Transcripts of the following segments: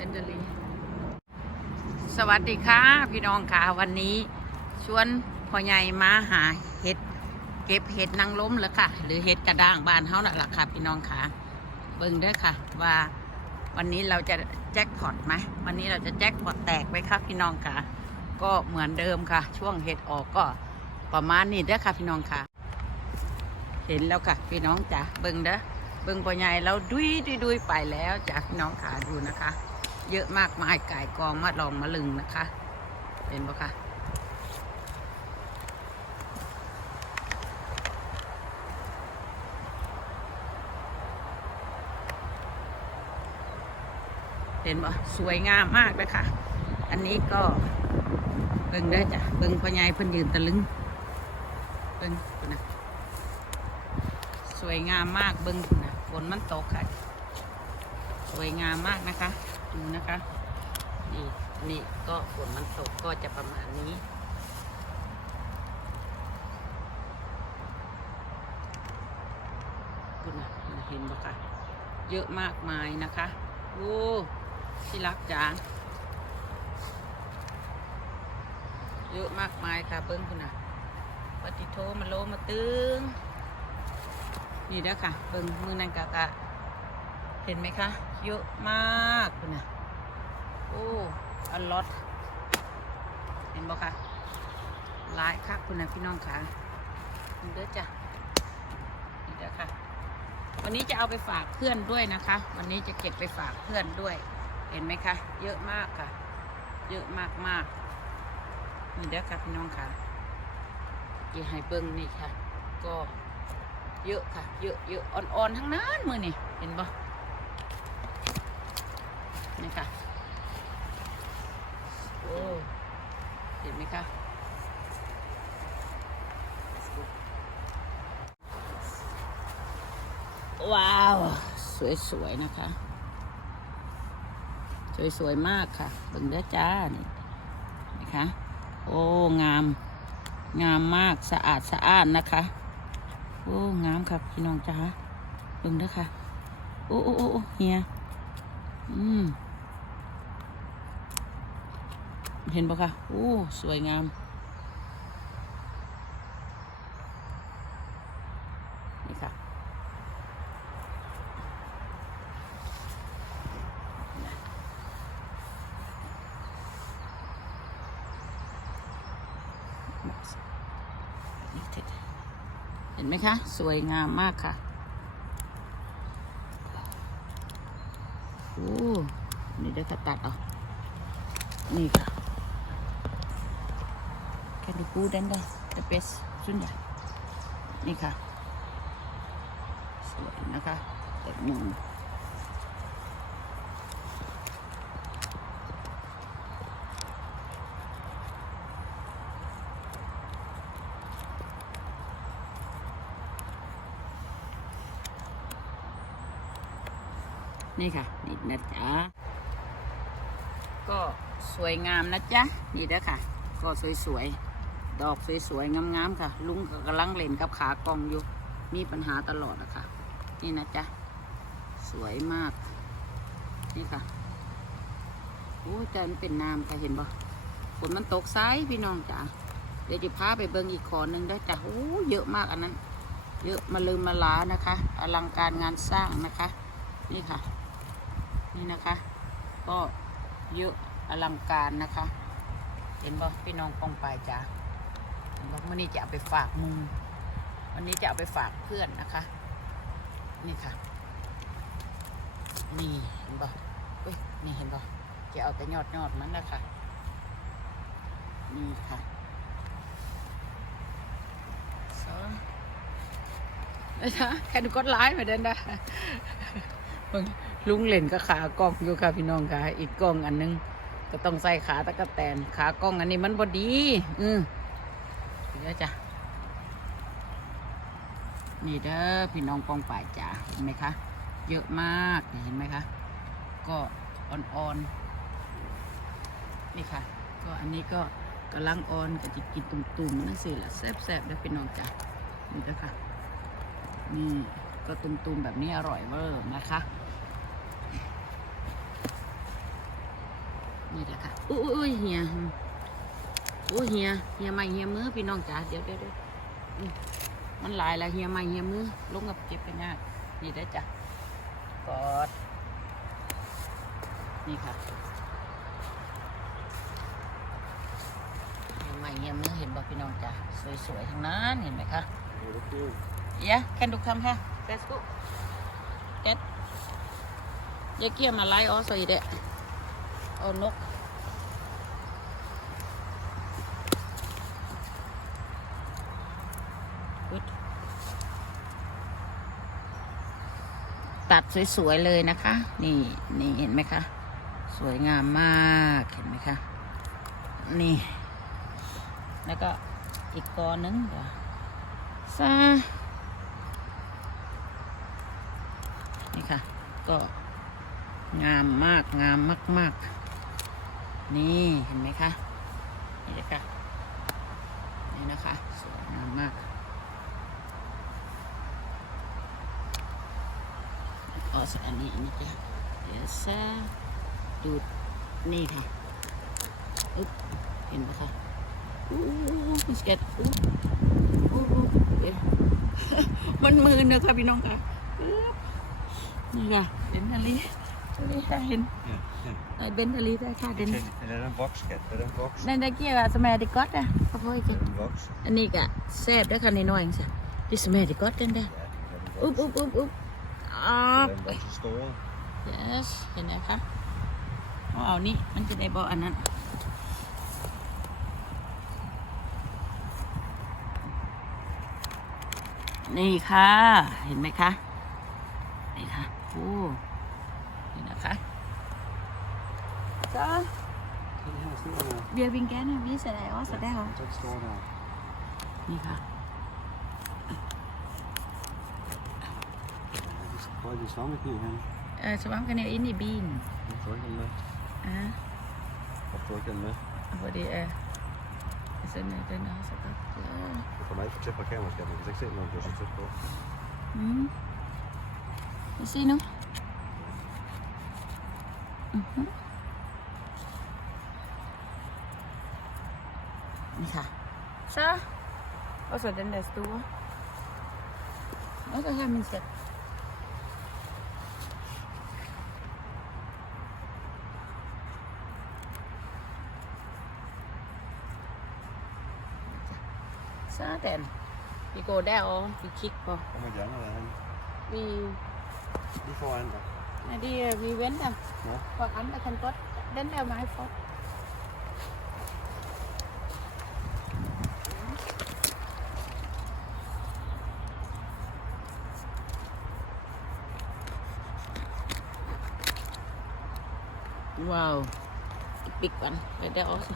เป็นเดลีสวัสดีค่ะพี่น้องค่ะวันนี้ ชวนพ่อใหญ่มาหาเห็ด เก็บเห็ดนางล้มแล้วค่ะ หรือเห็ดกระด้างบ้านเฮานั่นแหละค่ะ พี่น้องค่ะ เบิ่งเด้อค่ะ ว่าวันนี้เราจะแจ็คพอตไหมวันนี้เราจะแจ็คพอตแตกไหมครับพี่น้องค่ะ ก็เหมือนเดิมค่ะ ช่วงเห็ดออกก็ประมาณนี้เด้อค่ะพี่น้องค่ะ เห็นแล้วค่ะ พี่น้องจ๋าเบิ่งเด้อเบิ่งพ่อใหญ่เราดุยดุยดุยไปแล้วจ้ะพี่น้องขาดูนะคะ เยอะมากมายไก่กองมาลองมาลึงนะคะ เห็นปะคะเห็นปะสวยงามมากเลยค่ะ อันนี้ก็เบิ่งได้จ้ะเบิ่งพ่อใหญ่เพิ่นยืนตะลึงเบิ่งพุ่นะสวยงามมากเบิ่งพุ่นนะฝนมันตกค่ะ สวยงามมากนะคะ ดูนะคะ นี่นี่ก็ฝนมันตกก็จะประมาณนี้ คุณนะเห็นปะคะเยอะมากมายนะคะโอ้ที่รักจางเยอะมากมายค่ะเบิ้งคุณนะปฏิโทมาโลมาตึงนี่นะค่ะ เบิ้งมือนันกะกะ เห็นไหมคะ เยอะมากคุณนะโอ้อลอตเห็นบ่คะหลายคักคุณนะพี่น้องค่ะนี่เด้อจ้ะนี่เด้อค่ะ วันนี้จะเอาไปฝากเพื่อนด้วยนะคะ วันนี้จะเก็บไปฝากเพื่อนด้วย เห็นไหมคะ เยอะมากค่ะ เยอะมากมากนี่เด้อค่ะพี่น้องค่ะกี่ให้เบิ้งนี่ค่ะ ก็เยอะค่ะ เยอะเยอะอ่อนๆทั้งนั้นมือนี่เห็นบ่ นี่ค่ะโอ้เห็นไหมคะว้าว สวยๆนะคะ สวยๆมากค่ะเบิ่งเด้อจ้านี่นะคะโอ้ งาม งามมากสะอาดสะอาดนะคะ โอ้งามครับพี่น้องจ้าเบิ่งเด้อค่ะ โอ้โอ้โอ้เฮียอืม เห็นปะคะโอ้สวยงาม นี่ค่ะ เห็นไหมคะ สวยงามมากค่ะโอ้นี่ได้กระตัดเอะนี่ค่ะ Kan du bruge den der? Det er bedst, synes jeg. นี่ค่ะสวยนะคะแต่มุมนี่ค่ะ นี่นะจ๊ะ ก็สวยงามนะจ๊ะ นี่เด้อค่ะ ก็สวยๆ ดอกสวยๆงามๆค่ะ ลุงกำลังเล่นกับขากองอยู่ มีปัญหาตลอดอะค่ะ นี่นะจ๊ะ สวยมาก นี่ค่ะโอ้แต่มันเป็นน้ำค่ะเห็นบ่ฝนมันตกไซพี่น้องจ๋าเดี๋ยวจะพาไปเบิ่งอีกขอหนึ่งได้จ้ะโอ้เยอะมากอันนั้น เยอะมาลืมมาลานะคะ อลังการงานสร้างนะคะ นี่ค่ะ นี่นะคะ ก็เยอะอลังการนะคะ เห็นบ่พี่น้องปองปายจ้า วันนี้จะเอาไปฝากมุงวันนี้จะเอาไปฝากเพื่อนนะคะ นี่ค่ะ นี่เห็นบ่เอ้ยนี่เห็นบ่จะเอาแต่ยอดยอดมันนะคะนี่ค่ะสองนะคะแค่ดูกดไลค์มาเดินได้ลุงเล่นก็ขากล้องอยู่ค่ะพี่น้องค่ะ อีกกล้องอันนึง ก็ต้องใส่ขาตะกะแตนขากล้องอันนี้มันบอดี อืม เดี๋ยวจ้ะนี่เด้อพี่น้องปองป่ายจ้าเห็นไหมคะ เยอะมากเห็นไหมคะ ก็อ่อนๆนี่ค่ะ ก็อันนี้ก็กำลังอ่อนก็จะกินตุ่มๆนั่นสิละแซ่บๆเด้อพี่น้องจ้านี่เด้อค่ะนี่ก็ตุ่มๆแบบนี้อร่อยเวอร์นะคะ นี่แหละค่ะอุ้ยเฮีย โอ้เฮียเฮียไม่เฮียมือพี่น้องจ๋าเดี๋ยวเดี๋ยวเดี๋ยวมันหลายแล้วเฮียไม่เฮียมือลงกับเก็บไปยากนี่ได้จ้ะกอดนี่ค่ะเฮียไม่เฮียมือเห็นบ่พี่น้องจ๋าสวยๆทั้งนั้นเห็นไหมคะ Yeah, can you come here? Let's go. Get. Jeg giver mig leg også i det. Og nok. Good. ตัดสวยๆเลยนะคะ นี่นี่เห็นไหมคะสวยงามมากเห็นไหมคะนี่ แล้วก็อีกกอนึงเดี๋ยวซานี่ค่ะ ก็งามมากงามมากๆ นี่เห็นไหมคะนี่เลยค่ะนี่นะคะสวยงามมาก อ๋อสอันนี้อันนี้จ้ะเดี๋ยวซะดูดนี่ค่ะอุ๊บเห็นไหมคะอู้มิสเก็ตอู้อู้เดี๋ยวมันมือเนอะค่ะพี่น้องค่ะนี่ค่ะเบนทาลีนี่ค่ะเห็นไอเบนทาลีได้ค่ะเดน Kijk, er is een box, kijk, er is een box. นั่นตะเกียบอะสมัยเด็กก็อะขอโทษอีก Er is een box. อันนี้ก็แซ่บได้ค่ะในน้อยๆสิดิสมัยเด็กก็เด่นได้ Ja, er is een อุ๊บอุ๊บอุ๊บ อุ๊บอ๋อ Er is een box gestolen. yes เห็นไหมคะเอาเอานี่มันจะได้บอกอันนั้น นี่ค่ะ เห็นไหมคะ นี่ค่ะโอ้นี่นะคะจ้า Kijk, ja, zie je nou. เบียร์วิงแกนวิสอะไรอ๋อสได้เหรอ Dat staat daar. นี่ค่ะ Gooi die slang ik niet in. เออสวามกันเนี่ยอินนี่บีน Wat gooi ik hem mee? อ่า Wat gooi ik hem mee? พอดีเออเสนอเดินเอาสักพักเดียว Voor mij zit maar kamers, ik heb gezegd, zit nog, dus het zit wel. อืมดูสิเนาะอือฮึนี่ค่ะซะก็สดเด่นเดสตัวแล้วก็ให้มันเสร็จ Satan. Vi går derover, vi kigger på. Kom met Jan erheen. Vi, Die foran dig. nej, de, øh, vi venter Ja. på andre kan godt. Den der er meget for. Wow, the big one right there also.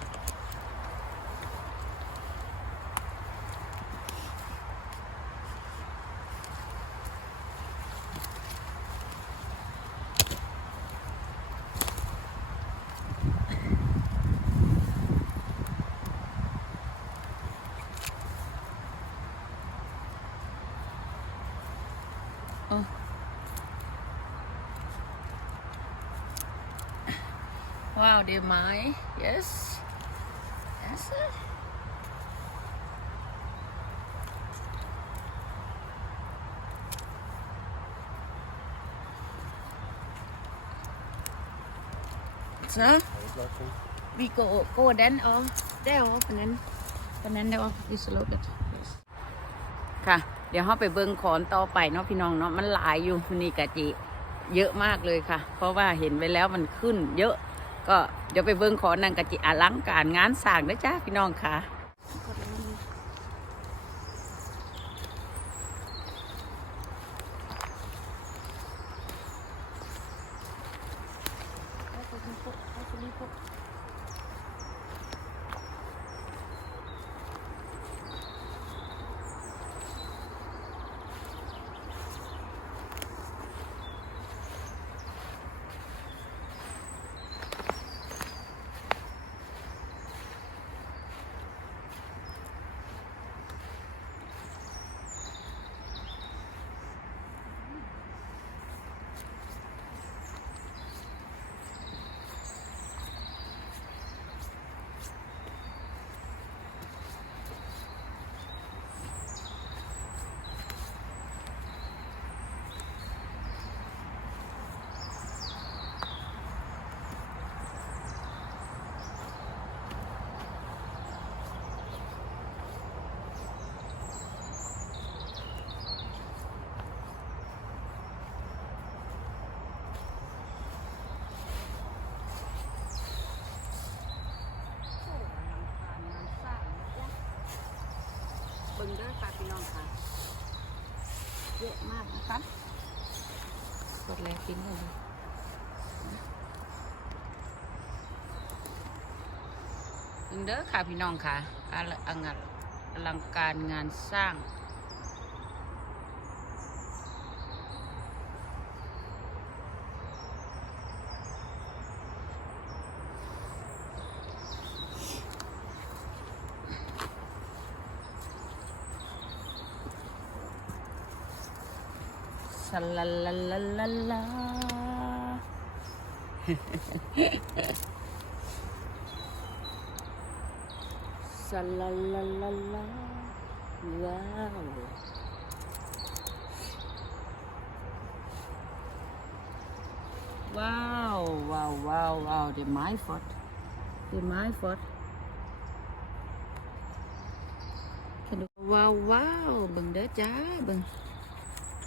Wow, dear my. Yes. Yes. sir. So, Ga je plaatsen? we go go then or there or นนั้นปนนั้น there or this look it yes ค่ะ เดี๋ยวเราไปเบิ่งขอนต่อไปเนาะพี่น้องเนาะมันหลายอยู่นี่กะจิเยอะมากเลยค่ะ เพราะว่าเห็นไว้แล้วมันขึ้นเยอะ ก็เดี๋ยวไปเบิ่งขอนนางกะจิอลังการงานสร้างนะจ้าพี่น้องค่ะ บิ่งเด้อค่ะพี่น้องค่ะ เยอะมากนะคะกดแรงกินเลยเบิ่งเด้อค่ะพี่น้องค่ะอลังงานอลังการงานสร้าง สลาลาลาลาลาสลาลาลาลาว้าวว้าวว้าวว้าวว้าวเ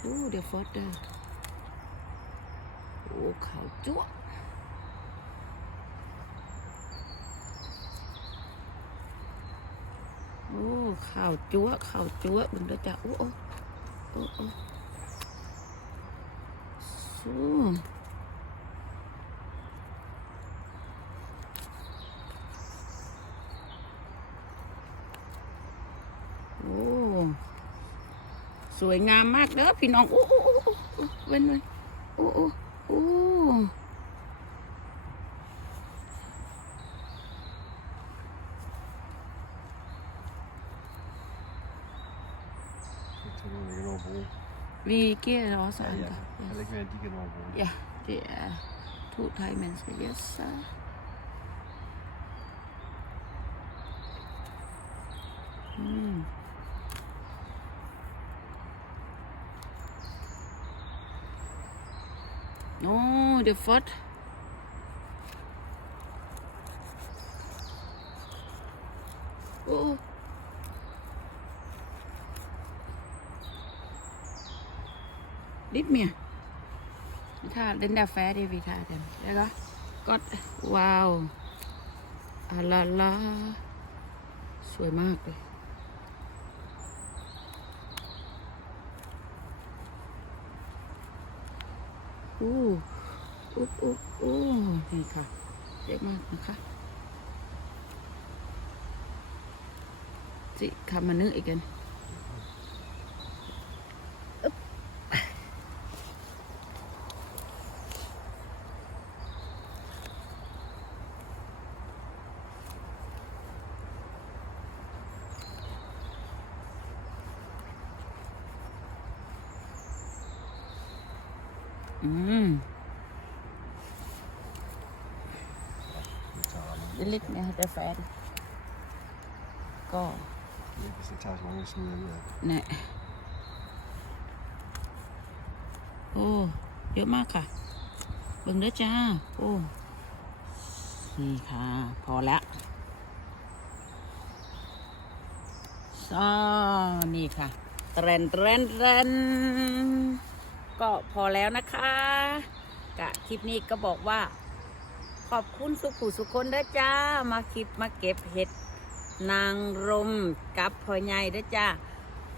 ดี๋ยวไม้เดี๋ยวฟอดกันดูว้าวว้าวเดอจ้าเบิ่งโอ้เดี๋ยโอ้ขาวจั๊วะโอ้ขาวจั๊วะขาวจั๊วะเบึงเด้อจ้ะโอ้โอ้โอ้โอ้สู้โอ้ สวยงามมากเด้อพี่น้องโอ้โอ้โอ้โอ้โอ้เว้นเว้นโอ้โอ้โอ้ Zit er nog een overal. วีเกียร์รอสา Ja, ม ja. ค่ะ Elk weer die kan overal. อย่าเดี๋ยวทูไทยแมนส์เยสซ่าอืม โอ้เดี๋ยวฟอดโอ้ Lít mìa Tha, den der er færdig, vi tager den. Ikke? Godt. Wow. Ah, la la. สวยมากเลย อู้อู้อู้อู้นี่ค่ะ เยอะมากนะคะจิทำมานึกอีกกัน อืม Betalen. เล็กๆเนี่ยแต่แฟน ก็ Dit is de thuis lange snoer. Ja. เนี่ยโอ้ เยอะมากค่ะ เบิ่งเด้อจ้า โอ้นี่ค่ะ พอแล้วซ้อนี่ค่ะเทรนเทรนเทรน ก็พอแล้วนะคะกะคลิปนี้ก็บอกว่า ขอบคุณสุขุสุคนด้จ้า มาคิดมาเก็บเห็ดนางรมกับพ่อใหญ่ด้จ้า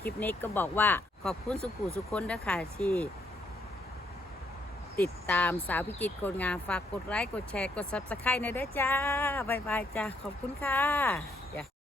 คลิปนี้ก็บอกว่าขอบคุณสุขุสุคนด้ค่ะที่ติดตามสาวพิจิตคนงามฝากกดไลค์กดแชร์กดซับสไครต์นอยเด้จ้าบายบายจ้าขอบคุณค่ะ